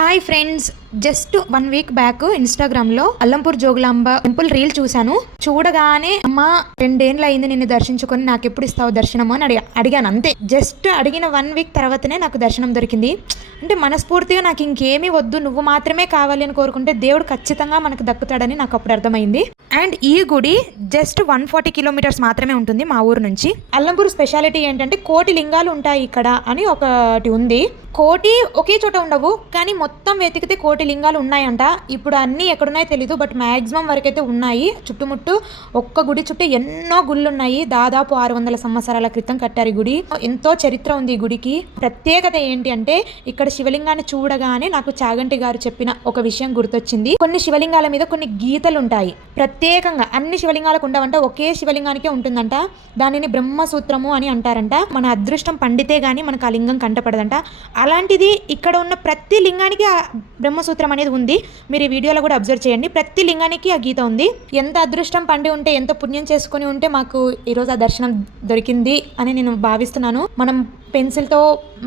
Hi friends, just 1 week back ఇన్స్టాగ్రామ్లో Allampur Jogulamba temple reel చూశాను. చూడగానే అమ్మ 2 ఏళ్ళు అయింది నిన్ను దర్శించుకొని, నాకు ఎప్పుడు ఇస్తావు దర్శనము అని అడిగాను అంతే. జస్ట్ అడిగిన 1 వీక్ తర్వాతనే నాకు దర్శనం దొరికింది. అంటే మనస్ఫూర్తిగా నాకు ఇంకేమీ వద్దు, నువ్వు మాత్రమే కావాలి అని కోరుకుంటే దేవుడు ఖచ్చితంగా మనకు దక్కుతాడని నాకు అప్పుడు అర్థమైంది. అండ్ ఈ గుడి జస్ట్ 140 కిలోమీటర్స్ మాత్రమే ఉంటుంది మా ఊరు నుంచి. అల్లంపూర్ స్పెషాలిటీ ఏంటంటే 1,000,000 లింగాలు ఉంటాయి ఇక్కడ అని ఒకటి ఉంది. 1,000,000 ఒకే చోట ఉండవు, కానీ మొత్తం వెతికితే 1,000,000 లింగాలు ఉన్నాయంట. ఇప్పుడు అన్నీ ఎక్కడున్నాయో తెలీదు, బట్ మ్యాక్సిమం వరకైతే ఉన్నాయి. చుట్టుముట్టు ఒక్క గుడి చుట్టూ ఎన్నో గుళ్ళు ఉన్నాయి. దాదాపు 600 సంవత్సరాల క్రితం కట్టారు ఈ గుడి. ఎంతో చరిత్ర ఉంది ఈ గుడికి. ప్రత్యేకత ఏంటి అంటే, ఇక్కడ శివలింగాన్ని చూడగానే నాకు చాగంటి గారు చెప్పిన ఒక విషయం గుర్తొచ్చింది. కొన్ని శివలింగాల మీద కొన్ని గీతలు ఉంటాయి. ప్రత్యేకంగా అన్ని శివలింగాలకు ఉండవంట, ఒకే శివలింగానికే ఉంటుందంట. దానిని బ్రహ్మసూత్రము అని అంటారంట. మన అదృష్టం పండితే గానీ మనకు ఆ లింగం కంటపడదంట. అలాంటిది ఇక్కడ ఉన్న ప్రతి లింగానికి ఆ బ్రహ్మసూత్రం అనేది ఉంది. మీరు ఈ వీడియోలో కూడా అబ్జర్వ్ చేయండి. ప్రతి లింగానికి ఆ గీత ఉంది. ఎంత అదృష్టం పండి ఉంటే, ఎంత పుణ్యం చేసుకుని ఉంటే మాకు ఈరోజు ఆ దర్శనం దొరికింది అని నేను భావిస్తున్నాను. మనం పెన్సిల్తో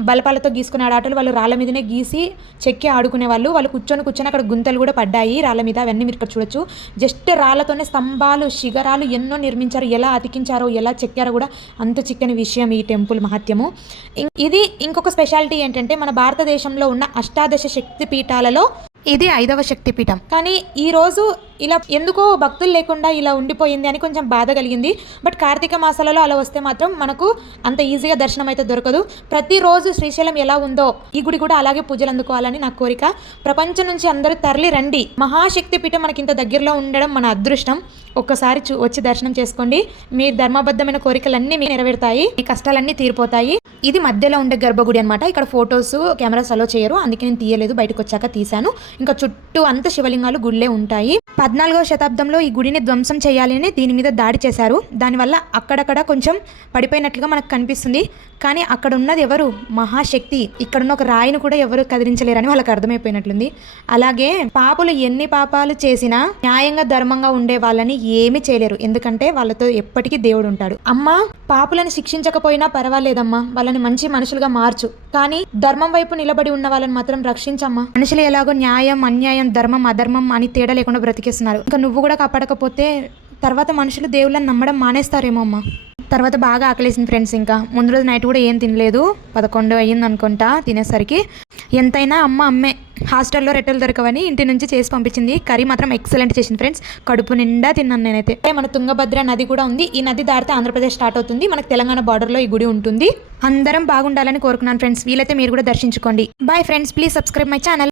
బలపాలతో గీసుకునే ఆటలు వాళ్ళు రాళ్ళ మీదనే గీసి చెక్కి ఆడుకునే వాళ్ళు కూర్చొని అక్కడ గుంతలు కూడా పడ్డాయి రాళ్ళ మీద. అవన్నీ మీరు ఇక్కడ చూడొచ్చు. జస్ట్ రాళ్ళతోనే స్తంభాలు, శిఖరాలు ఎన్నో నిర్మించారు. ఎలా అతికించారో, ఎలా చెక్కారో కూడా అంత చిక్కని విషయం ఈ టెంపుల్ మహత్యము. ఇది ఇంకొక స్పెషాలిటీ ఏంటంటే, మన భారతదేశంలో ఉన్న అష్టాదశ శక్తి పీఠాలలో ఇది 5వ శక్తిపీఠం. కానీ ఈరోజు ఇలా ఎందుకో భక్తులు లేకుండా ఇలా ఉండిపోయింది అని కొంచెం బాధ కలిగింది. బట్ కార్తీక మాసాలలో అలా వస్తే మాత్రం మనకు అంత ఈజీగా దర్శనం అయితే దొరకదు. ప్రతిరోజు శ్రీశైలం ఎలా ఉందో ఈ గుడి కూడా అలాగే పూజలు అందుకోవాలని నా కోరిక. ప్రపంచం నుంచి అందరూ తరలి రండి. మహాశక్తిపీఠం మనకి ఇంత దగ్గరలో ఉండడం మన అదృష్టం. ఒక్కసారి వచ్చి దర్శనం చేసుకోండి. మీ ధర్మబద్ధమైన కోరికలన్నీ మీకు నెరవేరుతాయి, మీ కష్టాలన్నీ తీరిపోతాయి. ఇది మధ్యలో ఉండే గర్భగుడి అనమాట. ఇక్కడ ఫొటోస్ కెమెరాస్ అలో చేయరు, అందుకే నేను తీయలేదు. బయటకు వచ్చాక తీశాను. ఇంకా చుట్టూ అంత శివలింగాలు గుళ్ళే ఉంటాయి. 14వ శతాబ్దంలో ఈ గుడిని ధ్వంసం చేయాలి అని దీని మీద దాడి చేశారు. దానివల్ల అక్కడక్కడ కొంచెం పడిపోయినట్లుగా మనకు కనిపిస్తుంది. కానీ అక్కడ ఉన్నది ఎవరు? మహాశక్తి. ఇక్కడున్న ఒక రాయిని కూడా ఎవరు కదిలించలేరని వాళ్ళకి అర్థమైపోయినట్లుంది. అలాగే పాపులు ఎన్ని పాపాలు చేసినా న్యాయంగా ధర్మంగా ఉండే వాళ్ళని ఏమీ చేయలేరు, ఎందుకంటే వాళ్ళతో ఎప్పటికీ దేవుడు ఉంటాడు. అమ్మా, పాపులను శిక్షించకపోయినా పర్వాలేదమ్మా, వాళ్ళని మంచి మనుషులుగా మార్చు, కానీ ధర్మం వైపు నిలబడి ఉన్న వాళ్ళని మాత్రం రక్షించమ్మా. మనుషులు ఎలాగో న్యాయం, అన్యాయం, ధర్మం, అధర్మం అని తేడా లేకుండా బ్రతికేస్తున్నారు. ఇంకా నువ్వు కూడా కాపాడకపోతే తర్వాత మనుషులు దేవుళ్ళని నమ్మడం మానేస్తారేమో అమ్మా. తర్వాత బాగా ఆకలేసింది ఫ్రెండ్స్. ఇంకా ముందు రోజు నైట్ కూడా ఏం తినలేదు. 11 అయ్యింది అనుకుంటా తినేసరికి. ఎంతైనా అమ్మే. హాస్టల్లో రెట్టెలు దొరకవని ఇంటి నుంచి చేసి పంపించింది. కర్రీ మాత్రం ఎక్సలెంట్ చేసింది ఫ్రెండ్స్. కడుపు నిండా తిన్నాను నేనైతే. మన తుంగభద్ర నది కూడా ఉంది. ఈ నది దాటితే ఆంధ్రప్రదేశ్ స్టార్ట్ అవుతుంది. మనకు తెలంగాణ బార్డర్లో ఈ గుడి ఉంటుంది. అందరం బాగుండాలని కోరుకున్నాను ఫ్రెండ్స్. వీలైతే మీరు కూడా దర్శించుకోండి. Bye friends, please subscribe my channel.